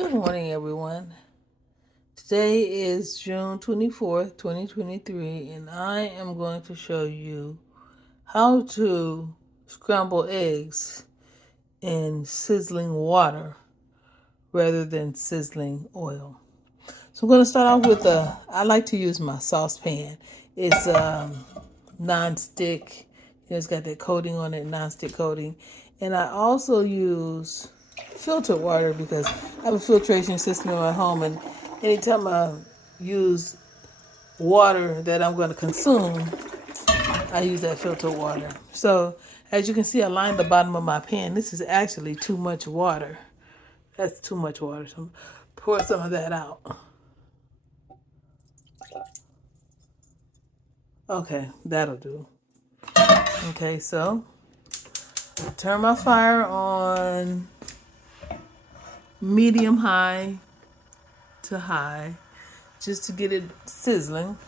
Good morning, everyone. Today is June 24th, 2023, and I am going to show you how to scramble eggs in sizzling water rather than sizzling oil. So I'm going to start off with I like to use my saucepan. It's non-stick. It's got that coating on it, non-stick coating. And I also use filtered water because I have a filtration system in my home, and anytime I use water that I'm going to consume, I use that filtered water. So as you can see, I lined the bottom of my pan. This is actually too much water. That's too much water. So pour some of that out. Okay, that'll do. Okay, so turn my fire on medium high to high just to get it sizzling.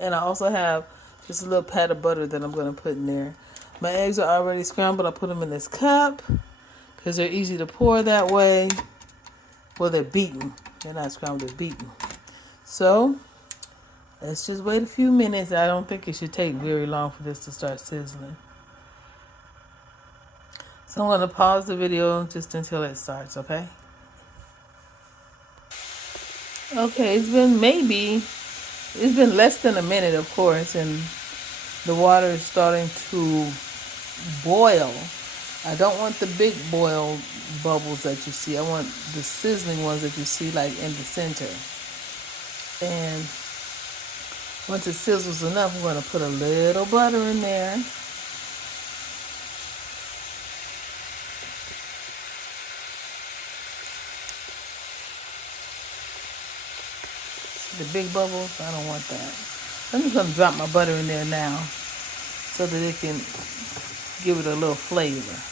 And I also have just a little pat of butter that I'm going to put in there. My eggs are already scrambled. I put them in this cup because they're easy to pour that way. Well, they're beaten. They're not scrambled, they're beaten. So let's just wait a few minutes. I don't think it should take very long for this to start sizzling. So I'm going to pause the video just until it starts, okay? Okay, it's been less than a minute, of course, and the water is starting to boil. I don't want the big boil bubbles that you see. I want the sizzling ones that you see like in the center. And once it sizzles enough, I'm going to put a little butter in there. The big bubbles, I don't want that. I'm just going to drop my butter in there now so that it can give it a little flavor.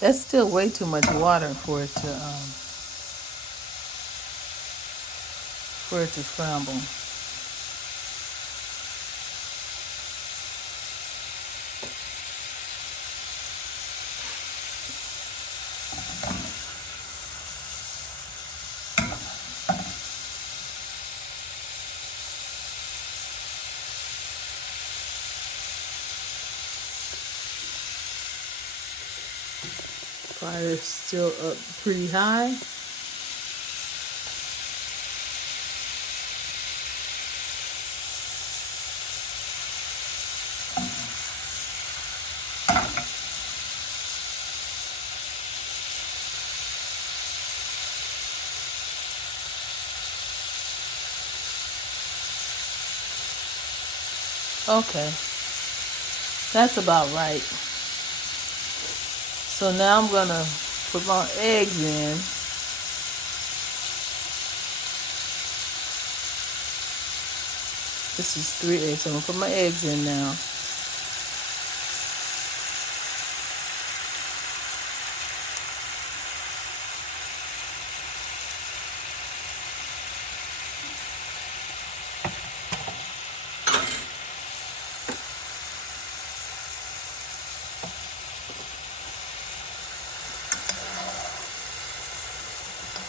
That's still way too much water for it to scramble. Fire is still up pretty high. Okay, that's about right. So now I'm gonna put my eggs in. This is 3 eggs. So I'm gonna put my eggs in now.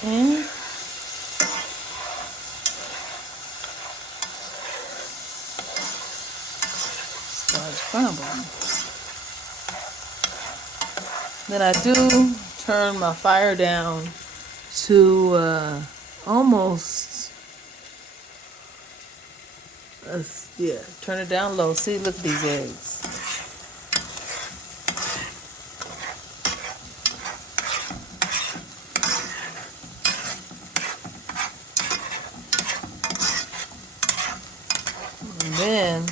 And start scrambling. Then I do turn my fire down to almost, turn it down low. See, look at these eggs. And then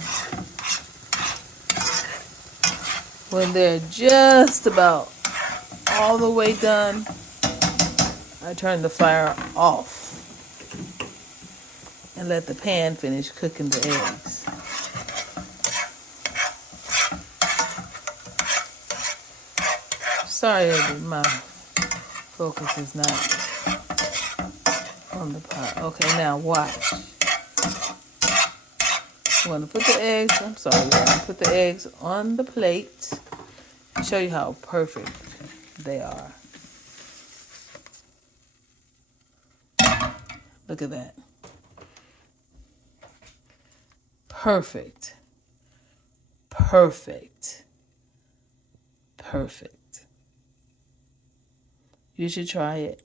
when they're just about all the way done, I turn the fire off. and let the pan finish cooking the eggs. Sorry, my focus is not on the pot. Okay, now watch. I'm going to put the eggs, I'm going to put the eggs on the plate and show you how perfect they are. Look at that. Perfect. Perfect. Perfect. You should try it.